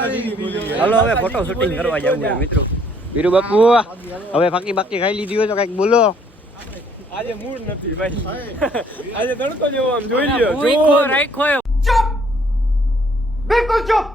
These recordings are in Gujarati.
હાલો હવે ફોટો શૂટિંગ કરવા જવું છે મિત્રો. વીરુ બાપુ હવે ફાકી બાકી ખાઈ લીધી હોય તો કઈક બોલો. આજે મૂડ નથી ભાઈ. આજે તડકો જેવો આમ જોઈ લ્યો. ભૂખો રાખ્યો. ચૂપ, બિલકુલ ચૂપ.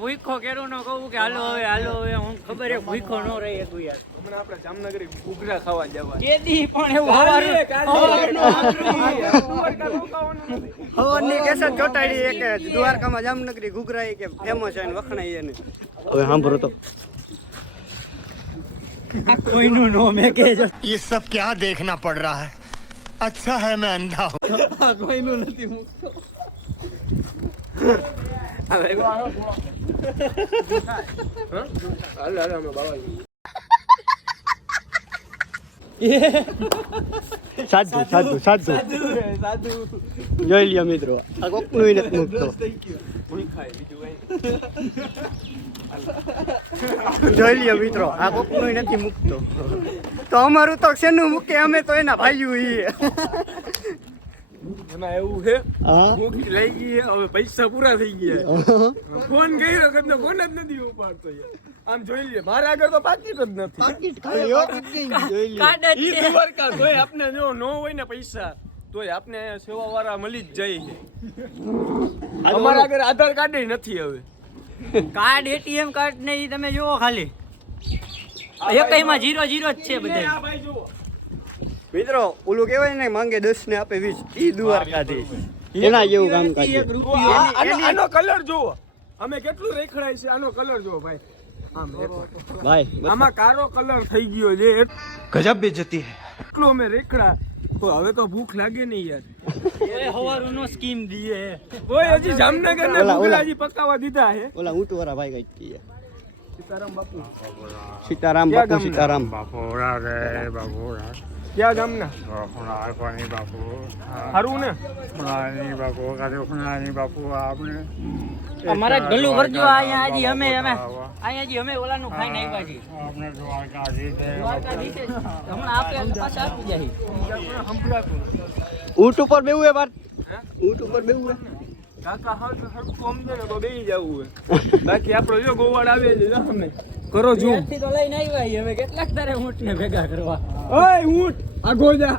ભૂખો કેરો ન કહું કે હાલો હવે હું ખબર હે ભૂખો ન રહી હતું યાર. હમણાં આપણે જામનગરી ઘૂઘરા ખાવા જવા. કેદી પણ એવું હવનની કેસેટ ચોટાડી એક દ્વારકામાં જામનગરી ઘૂઘરા કે ફેમસ છે ને વખણાઈ એને. હવે સાંભળો તો કોઈનું નો મે કેજો. ये सब क्या देखना पड़ रहा है अच्छा है मैं अंधा हूँ કોઈનું નથી મુકતો. સાધુ સાધુ સાધુ જોઈ લ્યો મિત્રો આ કોકનું નથી મૂકતો. જોઈ લ્યો મિત્રો આ કોકનું નથી મૂકતો તો અમારું તો શેનું મૂકે અમે તો એના ભાઈઓ ઈ. એમાં એવું છે હા મૂકી લઈ ગઈ હવે પૈસા પૂરા થઈ ગયા. ફોન કર્યો કે ફોન જ નથી ઉપાડતો યાર. આમ જોઈ લે મારા આગળ તો પાકીટ જ નથી. કાર્ડ જ ઈ છે. દ્વારકા તોય આપને જો નો હોય ને પૈસા તોય આપને સેવા વાળા મળી જ જાય છે. અમારા આગળ આધાર કાર્ડ નથી હવે. કાર્ડ એટીએમ કાર્ડ ને ઈ તમે જુઓ ખાલી એકઈમાં 0 0 જ છે બધે. આ ભાઈ જુઓ મિત્રો ઓલું કહેવાય ને માંગે 10 ને આપે 20 ઈ દ્વારકાથી એના જેવું કામ કાજે. આનો કલર જુઓ અમે કેટલું રેખડાય છે. આનો કલર જુઓ ભાઈ. આમ ભાઈ આમાં કાળો કલર થઈ ગયો છે. गजब बेइज्जती है એટલું અમે રેખડા તો હવે તો ભૂખ લાગે નહીં યાર. એ હવારનો સ્કીમ દીએ. ઓય હજી જામનગર ના ઓલા. ભૂખલાજી પકાવા દીધા છે. ઓલા ઊંટ વાળા ભાઈ કઈક કહે સીતારામ બાપુ સીતારામ ક્યાં બાપુ ગામના? સીતારામ. बापूरा रे बापूरा ક્યાં ગામના खुनार पानी बापू હારું ને खुनानी बापू का खुनानी बापू आपने અમારા ગલ્લું ભરજો અહીંયા હજી અમે અહીંયા હજી અમે ઓલાનું ખાઈને આવ્યા છીએ. आपने द्वारका जी थे દ્વારકાધીશે હમણાં આપણે પાછા આપી જાય. ઊંટ ઉપર બેવું હે બાર ઊંટ ઉપર બેવું હે. કાકા હરખું સમજે ને તો બેહી જવું હે. બાકી આપણો જો ગોવાળ આવે છે અમે કરો જો ત્યાંથી તો લઈને આવ્યા છીએ હવે કેટલાક તારે ઊંટને ભેગા કરવા. ઓય ઊંટ આગો જા.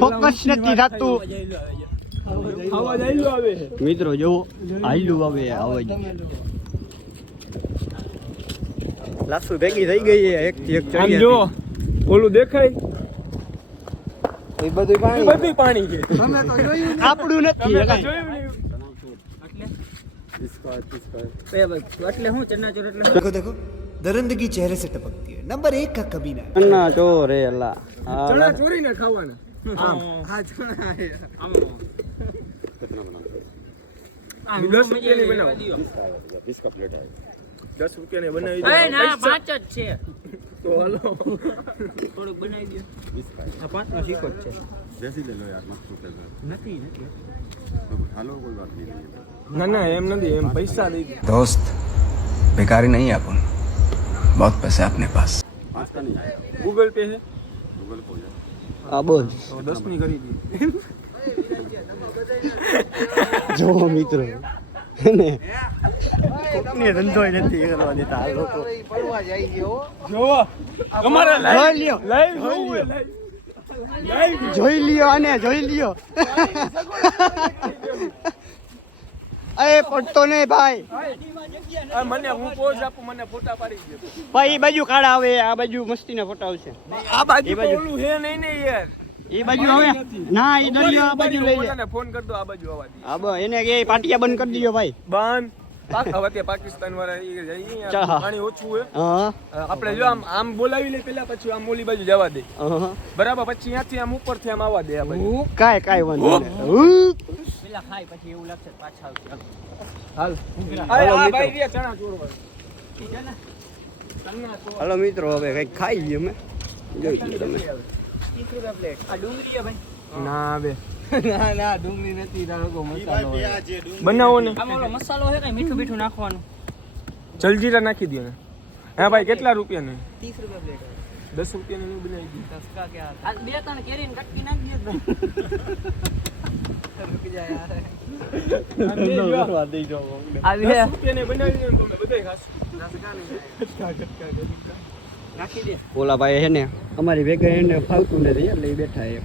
ફોકસ નથી થતું આવાજ આયલો આવે છે. મિત્રો જો આયલું આવે અવાજ લાસુ ભેગી થઈ ગઈ છે એક થી એક આમ ચડી જો ઓલું દેખાય એ બધું એ પાણી બધું પાણી છે. આપણું નથી તમે એ તો કાંઈ. જોયું નહીં. એટલે હું ચનાચોર એટલે देखो देखो दरिंदगी चेहरे से टपकती है नंबर 1 का कभी ना ના ચો રે અલ્લા ચણા ચોરીને ખાવાના. આમ આમ 10 રૂપિયાની બનાવો. 10 રૂપિયાની બનાવી દો. એ ના પૈસા 5 જ છે. તો હાલો. થોડુંક બનાવી દો. આ 5 નો સિક્કો જ છે. નથી ના ના એમ નથી એમ પૈસા દઈ દે. दोस्त बेकारी नहीं है अपन बहुत पैसे अपने पास ગૂગલ પે છે આ બોલ તો 10 ની કરી દી. જો મિત્રો ને કોકને ધંધોય નથી કરવા દેતા આ લોકો. જોવો અમારા જોઈ લ્યો. લાઈવ જોવું લાઈવ જોઈ લ્યો આને જોઈ લ્યો. એ પડતો નહીં ભાઈ. મને હું પોઝ આપું મને ફોટા પાડી દે. ભાઈ એ બાજુ કાળા આવે આ બાજુ મસ્તીના ફોટા આવશે. આ બાજુ એ બાજુ. તો ઓલું હે નહીં ને યાર. એ બાજુ આવે ના એ દરિયો આ બાજુ લઈ લે. ફોન કર દો આ બાજુ આવવા દે. હા બસ એને કે પાટિયા બંધ કરી દીજો ભાઈ. બંધ હવે તે પાકિસ્તાન વાળા ઈ જાય ચા. પાણી ઓછું હે. હા આપણે જો આમ આમ બોલાવી લે પેલા પછી આમ ઓલી બાજુ જવા દે હા બરાબર પછી ત્યાંથી આમ ઉપરથી આમ આવવા દે આ બાજુ. કાંઈ વાંધો નહીં. પેલા ખાય પછી એવું લાગશે પાછા આવશે. હાલ હાલો આ મિત્રો. ભાઈ રહ્યા ચણા ચોરવા. હાલો મિત્રો હવે કઈક ખાઈ ગયું અમે જોઈ લો તમે. 30 રૂપિયા પ્લેટ. આ ડુંગળી છે ભાઈ. ના આવે ના ના ડુંગળી નથી તારો મસાલો. બનાવો ને આમાં ઓલો મસાલો છે કઈ મીઠું મીઠું નાખવાનું. જલજીરા નાખી દો ને. હા ભાઈ કેટલા રૂપિયા ને 30 રૂપિયા પ્લેટ. 10 રૂપિયાની નહીં બનાવી દી. આ 2-3 કેરીને કટકી નાખી દે આવી 10 રૂપિયાની બનાવી દે ને તમે બધાય ખાશો. નાખી દે ઓલા ભાઈ હે ને અમારી ભેગા એને ફાવતું નથી એટલે એ બેઠા એ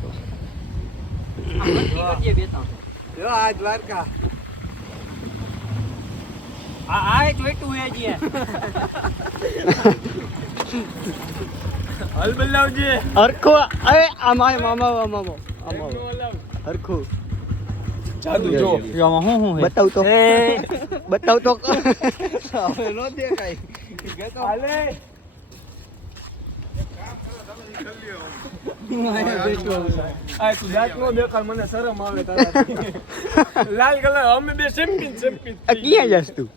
કરજે 2-3 જો આ દ્વારકા આ એક વેટું હે જી હાલ બદલાવજે. હરખો અરે આમાં મામા હરખું જાદુ જો. આમાં હું બતાવ તો બતાવ તો હવે નો દેખાય હાલે. આ તું દાંત નો દેખાડ, મને શરમ આવે તારાથી. લાલ કલર અમે બે ચેમ્પિયન આ ક્યાં જાસ તું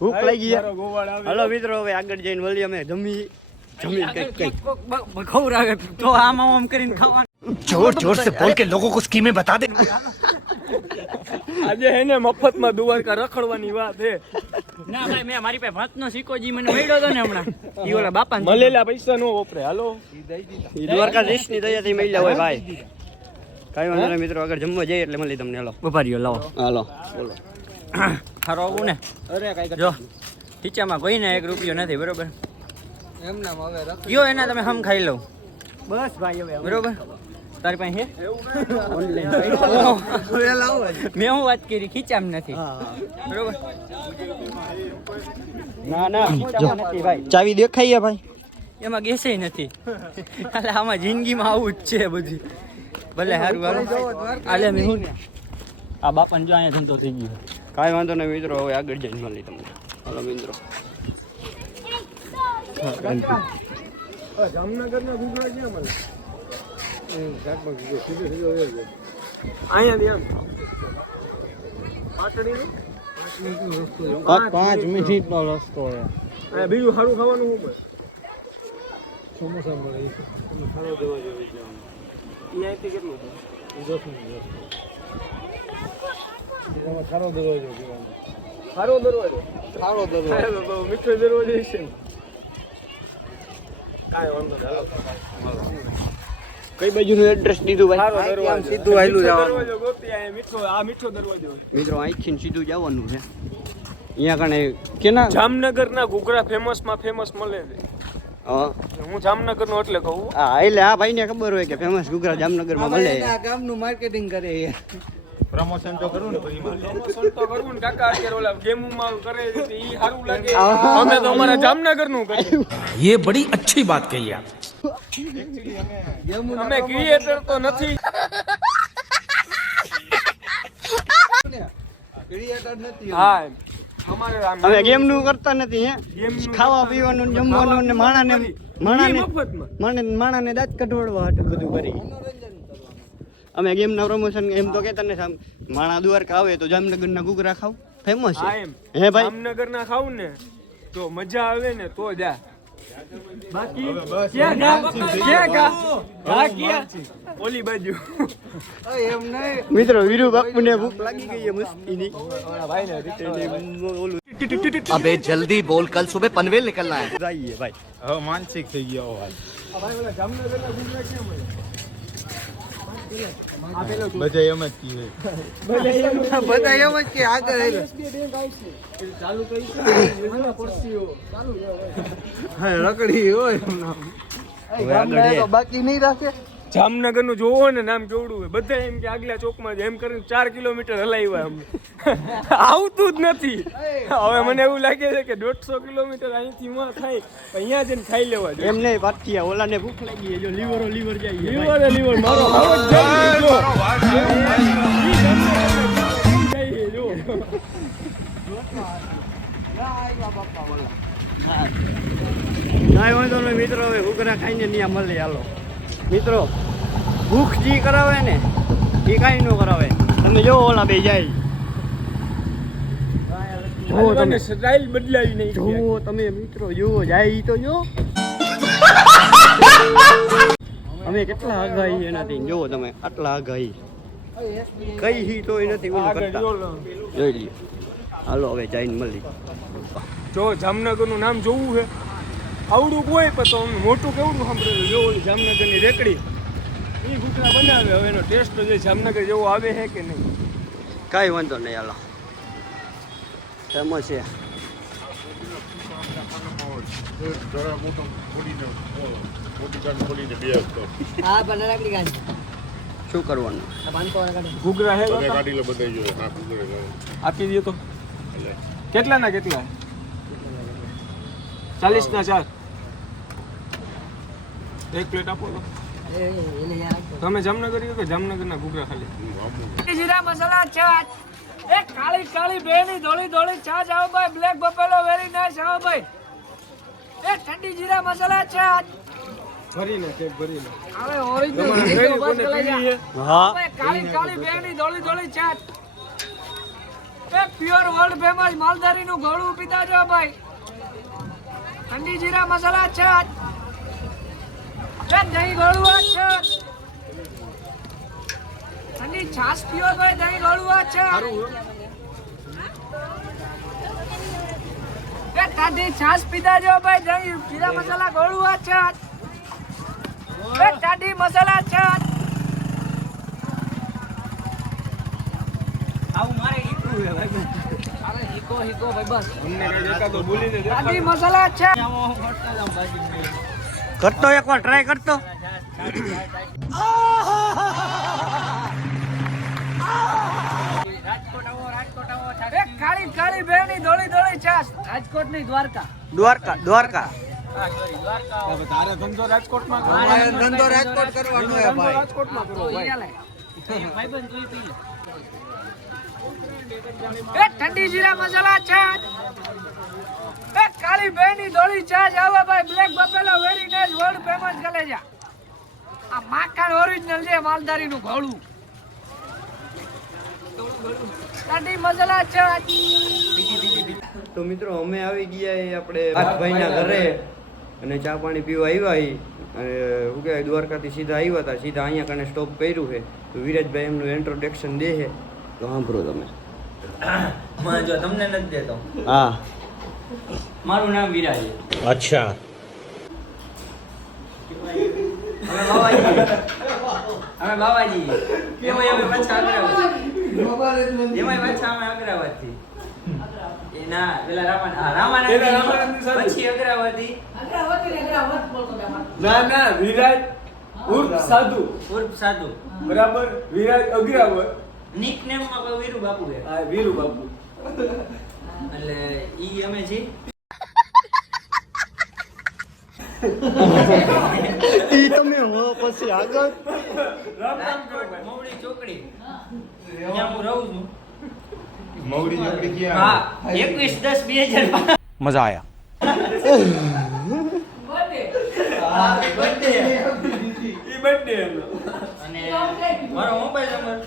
ભૂખ લાગી મારો ગોવાળ આવે. હાલો મિત્રો હવે આગળ જઈને વળી અમે જમી કઈ ખવડાવે તો આમાં આમ કરીને ખાવાનું जोर जोर से बोल के लोगों को स्कीमें बता दे। આજે એને મફતમાં દ્વારકા રખડવાની વાત હે. ના ભાઈ મેં મારી પાસે ભાતનો સિક્કો જી મને મળ્યો હતો ને હમણાં ઈ ઓલા બાપા મળેલા પૈસા નો વપરાય. હાલો દ્વારકા ની તૈયારી મળ્યા હોય ભાઈ કઈ વાંધો નહીં મિત્રો આગળ જમવા જઈએ એટલે મળી તમને હાલો બપારીઓ લાવો હાલો બોલો હારો આવું ને અરે કઈ જો ખીચામાં કોઈને 1 રૂપિયો નથી બરોબર એમ નામ હવે કયો એના તમે હમ ખાઈ લઉં બસ ભાઈ હવે બરોબર તારી પાસે હે મેં હું વાત કરી ખીચામ નથી બરોબર ના ના નથી ભાઈ ચાવી દેખાય ભાઈ એમાં ગેસે નથી એટલે આમાં જિંદગીમાં આવું જ છે બધું ભલે સારું હાલે મેં હું આ બાપાને જો અહીંયા ધંધો થઈ ગયો કાંઈ વાંધો નહીં મિત્રો હવે આગળ જઈને મળી તમને હાલો મિત્રો જામનગર ના ગુગળા ક્યાં મળે? અહીંયા એમ પાટડીનું 5 મિનિટનો રસ્તો છે અહીંયા બીજું સારું ખાવાનું શું મળે? અહીંયાથી કેટલું સારો દરવાજો મીઠો દરવાજો છે ને? કાંઈ વાંધો નહીં, હાલો. કઈ બાજુનું એડ્રેસ દીધું સારો ભાઈ દરવાજો. સીધું આયલું મીઠો જવાનું દરવાજો ગોતી અહીંયા મીઠો, આ મીઠો દરવાજો. મિત્રો અહીંથી સીધું જવાનું છે અહીંયા કણે કેના જામનગરના ઘૂઘરા ફેમસમાં ફેમસ મળે છે. હા હું જામનગરનો એટલે કહું. એટલે આ ભાઈને ખબર હોય કે ફેમસ ઘૂઘરા જામનગરમાં મળે આ ગામનું માર્કેટિંગ કરે છે પ્રમોશન તો કરવું ને કાકા. અત્યારે ઓલા ગેમમાં કરે છે તો ઈ સારું લાગે. અમે તો અમારા જામનગરનું કરીએ. ये बड़ी अच्छी बात कही आप। અમે ક્રિએટર તો નથી. હા અમારે અમે ગેમનું કરતા નથી હે ગેમનું ખાવા પીવાનું ને જમવાનું ને માણાને મફતમાં. માણાને દાંત કઢવાડવા હાટું બધું કરી અમે ગેમના પ્રમોશન એમ તો કહેતા ને માણા દ્વારકા આવે તો જામનગરના ઘૂઘરા ખાવ ફેમસ હા છે એમ હે ભાઈ જામનગરના ખાવું ને તો મજા આવે ને તો જા. બાકી ક્યાં ગા ઓલી બાજુ. એમ નહીં મિત્રો વીરુ બાપુને ભૂખ લાગી ગઈ છે મસ્તીની ઓલું अबे जल्दी बोल, कल सुबह पनवेल निकलना है। જઈએ ભાઈ હવે માનસિક થઈ ગયો હાલ ભાઈ ઓલા જામનગરના ગુંગળા ક્યાં મળે? આ પેલો બધા એમ જ કીધું બધા એમ જ કે આગળ આવ્યો ચાલુ કરી છે હા રકડી હોય એમ નામ હવે આગળ બાકી નહીં રાખે જામનગરનું જોવો ને નામ કેવડું હોય. બધા એમ કે આગલા ચોકમાં જ એમ કરીને 4 કિલોમીટર હલાવ્યા અમને. આવતું જ નથી. હવે મને એવું લાગે છે કે 150 કિલોમીટર અહીંથી માં થાય અહીંયા જઈને ખાઈ લેવા જોઈએ. એમ નહીં પાટિયા ઓલાને ભૂખ લાગી છે જો લીવર જાય લીવર મારો હાવ જ જલ્દી જો. જઈએ જો. કાંઈ વાંધો નહીં મિત્રો હવે ઘૂઘરા ખાઈને ત્યાં મળે હાલો મિત્રો ભૂખ જી કરાવે ને એ કાંઈ ન કરાવે તમે જો ઓલા બે જાય જુઓ તમે હાલવાની સ્ટાઇલ બદલાવી નહીં. જુઓ તમે મિત્રો જુઓ જાય તો જો અમે કેટલા આગાહી એનાથી જુઓ તમે આટલા આગાહી કઈ હી તોય નથી ઓલું આગળ કરતા જો. જોઈ લઈએ હાલો હવે જઈને મળી જો જામનગરનું નામ જોવું છે આવડું કોઈ પણ તો મોટું કેવડું સાંભળેલું જો ઓલી જામનગરની રેકડી એ ઘૂઘરા બનાવે. હવે એનો ટેસ્ટ તો જે જામનગર જેવો આવે છે કે નહીં. કાંઈ વાંધો નહીં હાલો ફેમસ છે. શું કરવાનું? ઘૂઘરા હે આપી દઈએ તો કેટલા 40 ના 4 એક પ્લેટ આપો તો. તમે જામનગર કે જામનગરના ઘૂઘરા ખાલી જીરા મસાલા છાશ એક કાળી કાળી બેની ધોળી ધોળી છાશ આવો ભાઈ બ્લેક બફેલો વેરી નાઈસ આવો ભાઈ એક ઠંડી જીરા મસાલા છાશ ભરીને કેક ભરીને હવે ઓરિજિનલ હા કાળી કાળી બેની ધોળી ધોળી છાશ એક પ્યોર વર્લ્ડ ફેમસ માલધારીનું ગળું પીતા જો ભાઈ ઠંડી જીરા મસાલા છાશ એક દહીં ગળું છાશ ઠંડી છાશ પીઓ ભાઈ દહીં ગળું છાશ એક ઠંડી છાશ પીતા જો ભાઈ દહીં જીરા મસાલા ગળું છાશ એક ઠંડી મસાલા છાશ આવું મારે ઈકરું છે ભાઈ. અરે હિકો હિકો ભાઈ બસ અમને કઈ દેખા તો ભૂલી દે. ઠંડી મસાલા છાશ હું કરતો જાઉં બાજુ. કરતો એકવાર ટ્રાય કરતો. એક કાળી કાળી બેની ધોળી ધોળી છાશ રાજકોટ ની દ્વારકા દ્વારકા દ્વારકા હવે તારે ધંધો રાજકોટમાં કરવો. ધંધો રાજકોટ કરવાનો હે ધંધો ભાઈ. રાજકોટમાં કરવો ભાઈ. ભાઈબંધ તું પી લે એક ઠંડી જીરા મસાલા છાશ એક કાળી બેની ધોળી છાશ આવા ભાઈ black buffalo very nice world famous ગલેજા આ માખણ ઓરિજિનલ છે માલધારીનું ઘોડું ઠંડી મસાલા છાશ તો મિત્રો અમે આવી ગયા એ આપણે ભાઈના ઘરે અને ચા પાણી પીવા આવ્યા એ અને શું કહેવાય દ્વારકાથી સીધા આવ્યા હતા સીધા અહીંયા કને સ્ટોપ કર્યું છે તો વિરાજભાઈ એમનું ઇન્ટ્રોડક્શન દે છે તો સાંભળો તમે. જો તમને નથી દેતો. હા મારું નામ વિરાજ. अच्छा અમે બાવાજી એમાં અમે પાછા અગ્રાવતી ના પેલા રામાનંદ પેલા રામાનંદની સાથે. પછી અગ્રાવતી ના વિરાજ ઉર્ફ સાધુ ઉર્ફ સાધુ. બરાબર. વિરાજ અગ્રાવત નિકનેમ માં કોઈ વીરુ બાપુ છે આ વીરુ બાપુ. એટલે ઈ અમે છીએ. ઈ તમે હો પછી આગળ રાજકોટ મોવડી ચોકડી ત્યાં હું રહું છું. मौरी चौकड़ी किया હા 21/10/2005 मजा आया. birthday. ઈ બર્થડે એનો. અને મારો મોબાઈલ નંબર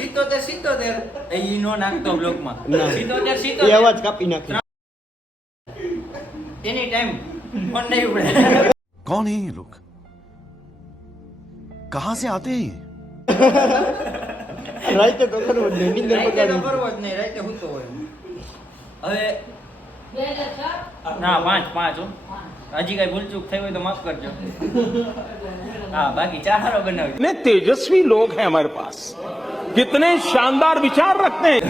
77 ઈ નો નાખતો બ્લોગમાં ના. 77 એ અવાજ કાપી નાખી. એની ટાઈમ ફોન નહીં ઉપડે. कौन है ये लोग कहां से आते हैं ये રાઈતે તો કરવું જ નહીં નીંદર રાતે તો બગાડવી. કરવો જ નહીં, રાતે સૂતો હોય. હવે ના 5 હો. હજી કઈ ભૂલચૂક થઈ હોય તો માફ કરજો. હા બાકી ચા હારો બનાવી. कितने तेजस्वी लोग हैं हमारे पास, कितने शानदार विचार रखते हैं.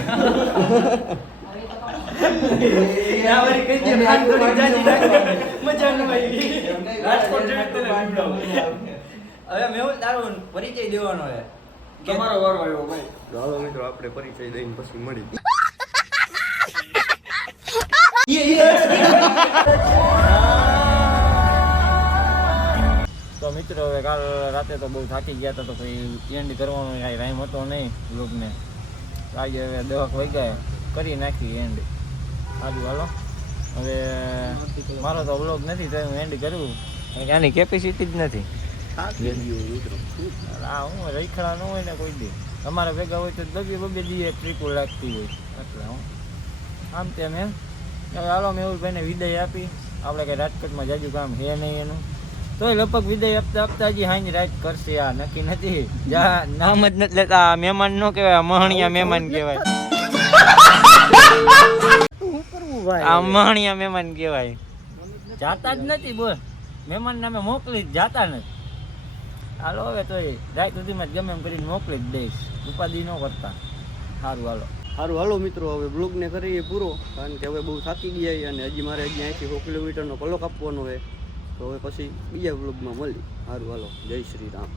ના વળી કઈ દે ભાગ થોડી જાજી રાખવાની. મજા ન આવી. રાજકોટ જેવી તને બીવડાવું. હવે મેહુલ તારો પરિચય દેવાનો છે. તમારો વારો આવ્યો ભાઈ. તો હાલો મિત્રો આપણે પરિચય દઈને પછી મળી. તો મિત્રો હવે કાલ રાતે તો બહુ થાકી ગયા હતા તો પછી એન્ડ કરવાનો કાંઈ ટાઈમ હતો નહીં બ્લોગને. આજે હવે 10 વાગ્યા કરી નાખી એન્ડ. આજુ હાલો હવે મારો તો બ્લોગ નથી તો હું એન્ડ કરું કારણ કે આની કેપેસિટી જ નથી. આ હું રખડા ન હોય ને કોઈ દી અમારે ભેગા હોય તો બબે દીએ ટ્રીપો લાગતી હોય એટલે હું આમ તેમ એમ. હવે હાલો મેહુલભાઈને વિદાય આપી. આપણે કંઈ રાજકોટમાં જાજુ કામ હે નહીં એનું તોય લગભગ વિદાય આપતા આપતા હજી હાંજ રાત કરશે. આ નક્કી નથી. જા નામ જ નથી લેતા. મહેમાન નો કહેવાય, મહણિયા મહેમાન કહેવાય. આ મહણિયા મહેમાન કહેવાય. જાતા જ નથી બોલ, મહેમાન નામે મોકલી જ જાતા નથી. હાલો હવે તો એ રાત સુધીમાં જ ગમે એમ કરીને મોકલી જ દઈશ, ઉપાધિ ન કરતા. સારું હાલો મિત્રો, હવે બ્લોગને કરીએ પૂરો, કારણ કે હવે બહુ થાકી ગયા અને હજી મારે અહીંયાથી 100 કિલોમીટરનો પલ્લો કાપવાનો છે. તો હવે પછી બીજા બ્લોગમાં મળી. હાલો, જય શ્રી રામ.